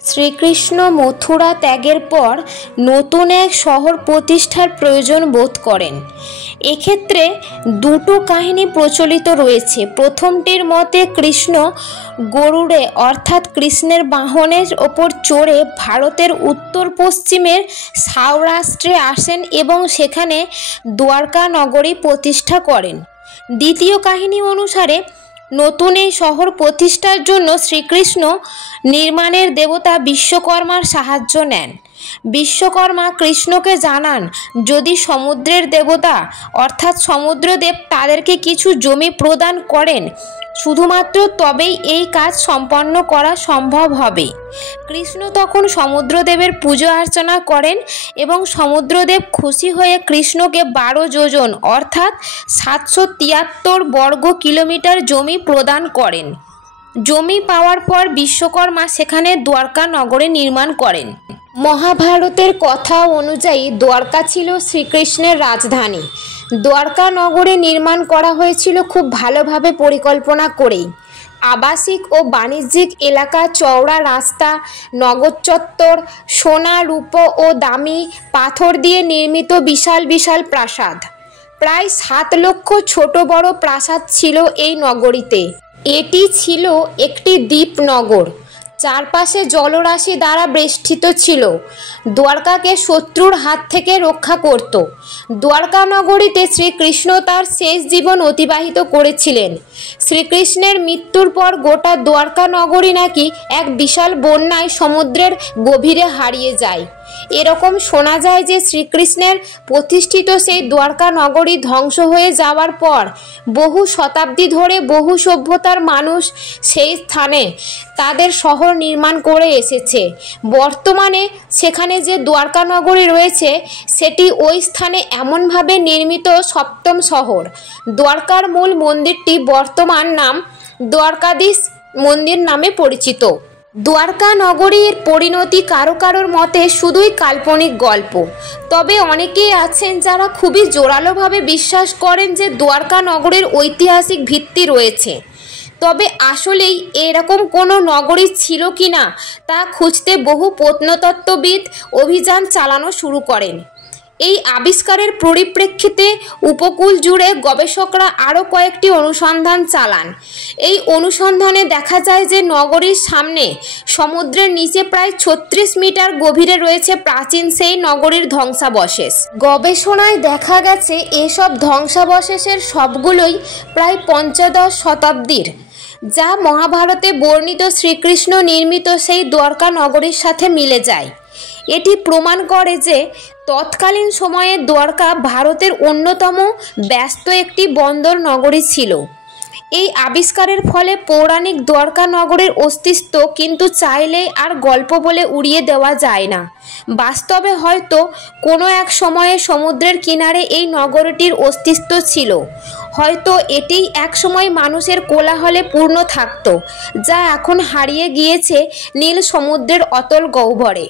শ্রীকৃষ্ণ মথুরা ত্যাগের পর নতুন এক শহর প্রতিষ্ঠার প্রয়োজন বোধ করেন। এক্ষেত্রে দুটো কাহিনী প্রচলিত রয়েছে। প্রথমটির মতে কৃষ্ণ গরুড়ে অর্থাৎ কৃষ্ণের বাহনের ওপর চড়ে ভারতের উত্তর পশ্চিমের সৌরাষ্ট্রে আসেন এবং সেখানে দ্বারকা নগরী প্রতিষ্ঠা করেন। দ্বিতীয় কাহিনী অনুসারে নতুন এই শহর প্রতিষ্ঠার জন্য শ্রীকৃষ্ণ নির্মাণের দেবতা বিশ্বকর্মার সাহায্য নেন। বিশ্বকর্মা কৃষ্ণকে জানান যদি সমুদ্রের দেবতা অর্থাৎ সমুদ্রদেব তাদেরকে কিছু জমি প্রদান করেন শুধুমাত্র তবেই এই কাজ সম্পন্ন করা সম্ভব হবে। কৃষ্ণ তখন সমুদ্রদেবের পুজো অর্চনা করেন এবং সমুদ্রদেব খুশি হয়ে কৃষ্ণকে 12 যোজন অর্থাৎ 773 বর্গ কিলোমিটার জমি প্রদান করেন। জমি পাওয়ার পর বিশ্বকর্মা সেখানে দ্বারকা নগরী নির্মাণ করেন। মহাভারতের কথা অনুযায়ী দ্বারকা ছিল শ্রীকৃষ্ণের রাজধানী। দ্বারকা নগরী নির্মাণ করা হয়েছিল খুব ভালোভাবে পরিকল্পনা করেই। আবাসিক ও বাণিজ্যিক এলাকা, চওড়া রাস্তা, নগর চত্বর, সোনা রূপো ও দামি পাথর দিয়ে নির্মিত বিশাল বিশাল প্রাসাদ। প্রায় 7 লক্ষ ছোট বড় প্রাসাদ ছিল এই নগরীতে। এটি ছিল একটি দ্বীপ নগর, চারপাশে জলরাশি দ্বারা বেষ্টিত ছিল। দ্বারকাকে শত্রুর হাত থেকে রক্ষা করত। দ্বারকা নগরীতে শ্রীকৃষ্ণ তার শেষ জীবন অতিবাহিত করেছিলেন। শ্রীকৃষ্ণের মৃত্যুর পর গোটা দ্বারকা নগরী নাকি এক বিশাল বন্যায় সমুদ্রের গভীরে হারিয়ে যায়। এরকম শোনা যায় যে শ্রীকৃষ্ণের প্রতিষ্ঠিত সেই দ্বারকা নগরী ধ্বংস হয়ে যাওয়ার পর বহু শতাব্দী ধরে বহু সভ্যতার মানুষ সেই স্থানে তাদের শহর নির্মাণ করে এসেছে। বর্তমানে সেখানে যে দ্বারকা নগরী রয়েছে সেটি ওই স্থানে এমনভাবে নির্মিত 7ম শহর। দ্বারকার মূল মন্দিরটি বর্তমান নাম দ্বারকাধীশ মন্দির নামে পরিচিত। দ্বারকা নগরীর পরিণতি কারো কারোর মতে শুধুই কাল্পনিক গল্প। তবে অনেকেই আছেন যারা খুবই জোরালোভাবে বিশ্বাস করেন যে দ্বারকা নগরীর ঐতিহাসিক ভিত্তি রয়েছে। তবে আসলেই এরকম কোনো নগরী ছিল কি না তা খুঁজতে বহু প্রত্নতত্ত্ববিদ অভিযান চালানো শুরু করেন। এই আবিষ্কারের পরিপ্রেক্ষিতে উপকূল জুড়ে গবেষকরা আরও কয়েকটি অনুসন্ধান চালান। এই অনুসন্ধানে দেখা যায় যে নগরীর সামনে সমুদ্রের নিচে প্রায় 36 মিটার গভীরে রয়েছে প্রাচীন সেই নগরীর ধ্বংসাবশেষ। গবেষণায় দেখা গেছে এসব ধ্বংসাবশেষের সবগুলোই প্রায় 15 শতাব্দীর, যা মহাভারতে বর্ণিত শ্রীকৃষ্ণ নির্মিত সেই দ্বারকা নগরীর সাথে মিলে যায়। এটি প্রমাণ করে যে তৎকালীন সময়ে দ্বারকা ভারতের অন্যতম ব্যস্ত একটি বন্দর নগরী ছিল। এই আবিষ্কারের ফলে পৌরাণিক দ্বারকা নগরের অস্তিত্ব কিন্তু চাইলেই আর গল্প বলে উড়িয়ে দেওয়া যায় না। বাস্তবে হয়তো কোনো এক সময়ে সমুদ্রের কিনারে এই নগরীটির অস্তিত্ব ছিল। হয়তো এটিই একসময় মানুষের কোলাহলে পূর্ণ থাকত, যা এখন হারিয়ে গিয়েছে নীল সমুদ্রের অতল গহ্বরে।